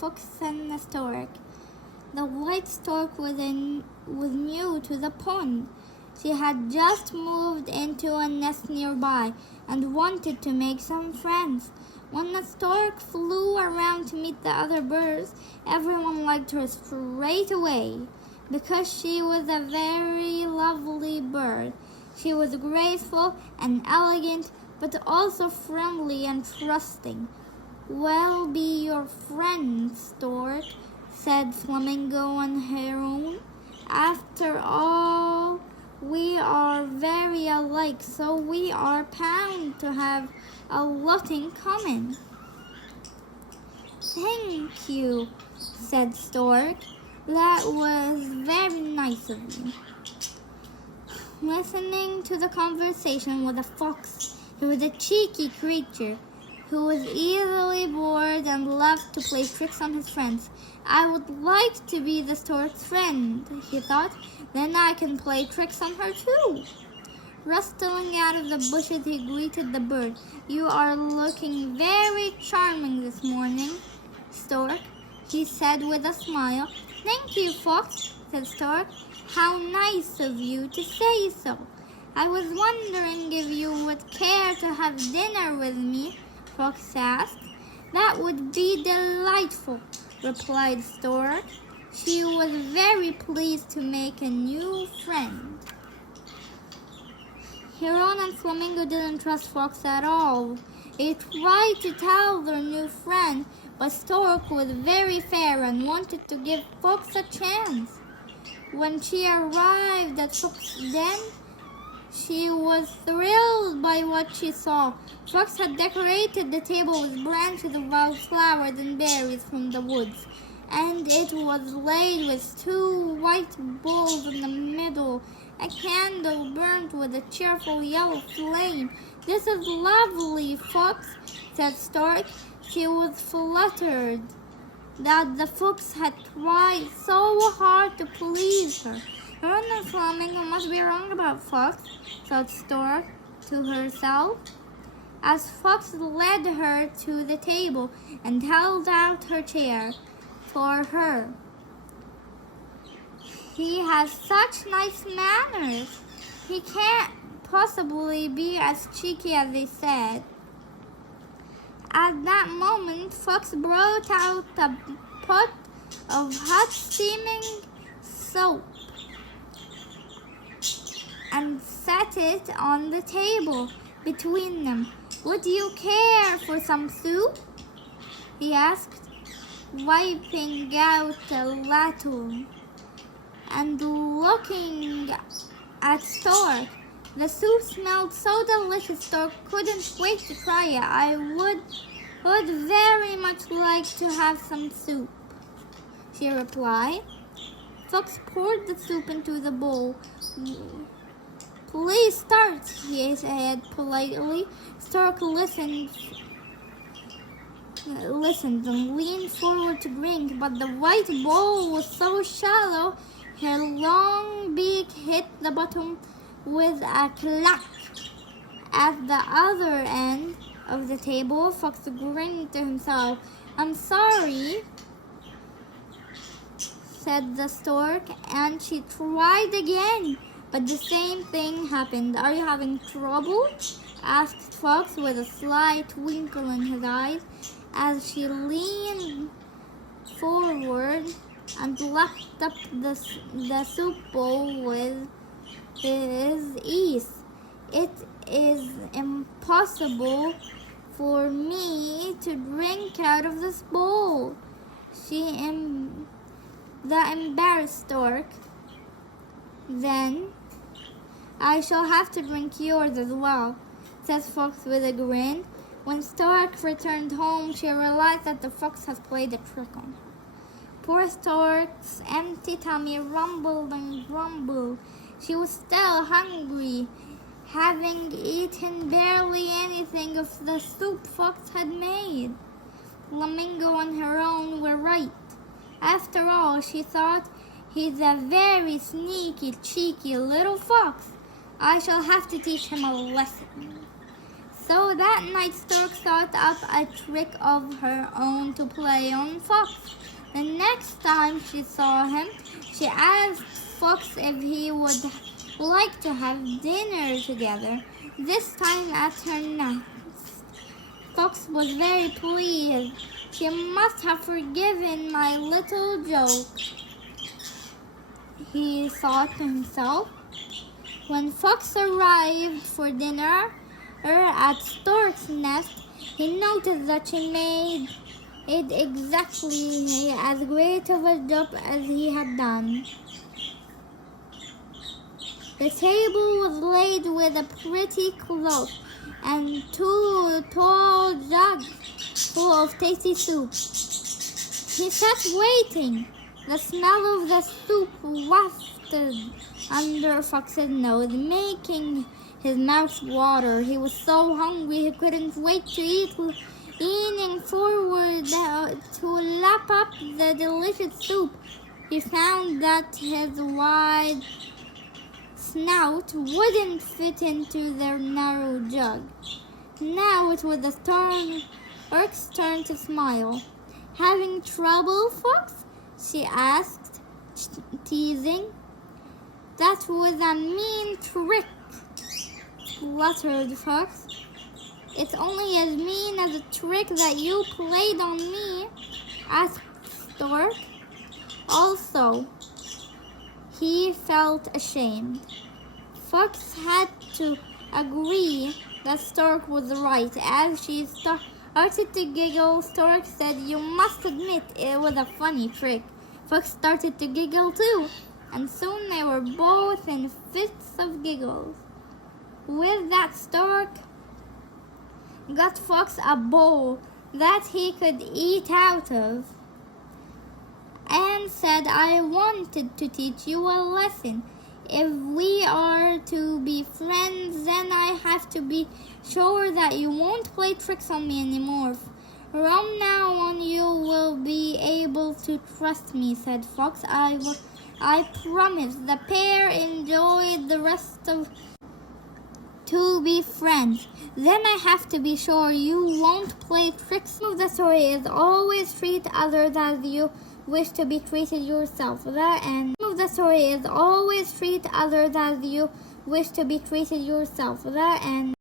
fox and the stork. The white stork was new to the pond. She had just moved into a nest nearby and wanted to make some friends. When the stork flew around to meet the other birds, everyone liked her straight away because she was a very lovely bird. She was graceful and elegant, but also friendly and trusting. "We'll be your friend, stork," said Flamingo on her own. "After all, we are very alike, so we are bound to have a lot in common." "Thank you," said Stork. "That was very nice of you." Listening to the conversation was a fox. He was a cheeky creature who was easily bored and loved to play tricks on his friends. "I would like to be the stork's friend," he thought. "Then I can play tricks on her too." Rustling out of the bushes, he greeted the bird. "You are looking very charming this morning, Stork," he said with a smile. "Thank you, Fox," said Stork. "How nice of you to say so. I was wondering if you would care to have dinner with me," Fox asked. "That would be delightful," replied Stork. She was very pleased to make a new friend. Heron and Flamingo didn't trust Fox at all. They tried to tell their new friend, but Stork was very fair and wanted to give Fox a chance. When she arrived at Fox's den, she was thrilled by what she saw. Fox had decorated the table with branches of wild flowers and berries from the woods, and it was laid with 2 white bowls in the middle. A candle burnt with a cheerful yellow flame. "This is lovely, Fox," said Stork. She was fluttered that the fox had tried so hard to please her. "Heron and Flamingo must be wrong about Fox," thought Stork to herself, as Fox led her to the table and held out her chair for her. "He has such nice manners. He can't possibly be as cheeky as they said." At that moment, Fox brought out a pot of hot steaming soap and set it on the table between them. "Would you care for some soup?" he asked, wiping out a ladle and looking at Stork. "The soup smelled so delicious, Stork couldn't wait to try it. I would very much like to have some soup," she replied. Fox poured the soup into the bowl. "Please start," he said politely. Stork listened and leaned forward to drink, but the white bowl was so shallow, her long beak hit the bottom with a clack. At the other end of the table, Fox grinned to himself. "I'm sorry," said the stork, and she tried again, but the same thing happened. "Are you having trouble?" asked Fox with a slight twinkle in his eyes as she leaned forward and lapped up the soup bowl with his ease. "It is impossible for me to drink out of this bowl," the embarrassed stork. "Then I shall have to drink yours as well," said Fox with a grin. When Stork returned home, she realized that the fox had played a trick on her. Poor Stork's empty tummy rumbled and grumbled. She was still hungry, having eaten barely anything of the soup Fox had made. Flamingo and Heron were right. After all, she thought, he's a very sneaky, cheeky little fox. I shall have to teach him a lesson. So that night Stork thought up a trick of her own to play on Fox. The next time she saw him, she asked Fox if he would like to have dinner together, this time at her nest. Fox was very pleased. She must have forgiven my little joke, he thought to himself. When Fox arrived for dinner at Stork's nest, he noticed that she made it exactly as great of a job as he had done. The table was laid with a pretty cloth and 2 tall jugs full of tasty soup. He sat waiting. The smell of the soup wafted under Fox's nose, making his mouth water. He was so hungry he couldn't wait to eat, leaning forward to lap up the delicious soup. He found that his wide snout wouldn't fit into their narrow jug. Now it was the stork's turn to smile. Having trouble, Fox? She asked, teasing. That was a mean trick, spluttered Fox. It's only as mean as a trick that you played on me, asked Stork. Also, he felt ashamed. Fox had to agree that Stork was right. As she started to giggle, Stork said, "You must admit it was a funny trick." Fox started to giggle too, and soon they were both in fits of giggles. With that, Stork got Fox a bowl that he could eat out of and said, "I wanted to teach you a lesson. If we are to be friends, then I have to be sure that you won't play tricks on me anymore. From now on, you will be able to trust me," said Fox. I promise." The pair enjoyed the rest of to be friends. "Then I have to be sure you won't play tricks." The story is always treat others as you wish to be treated yourself. The end. The story is always treat others as you wish to be treated yourself. The end.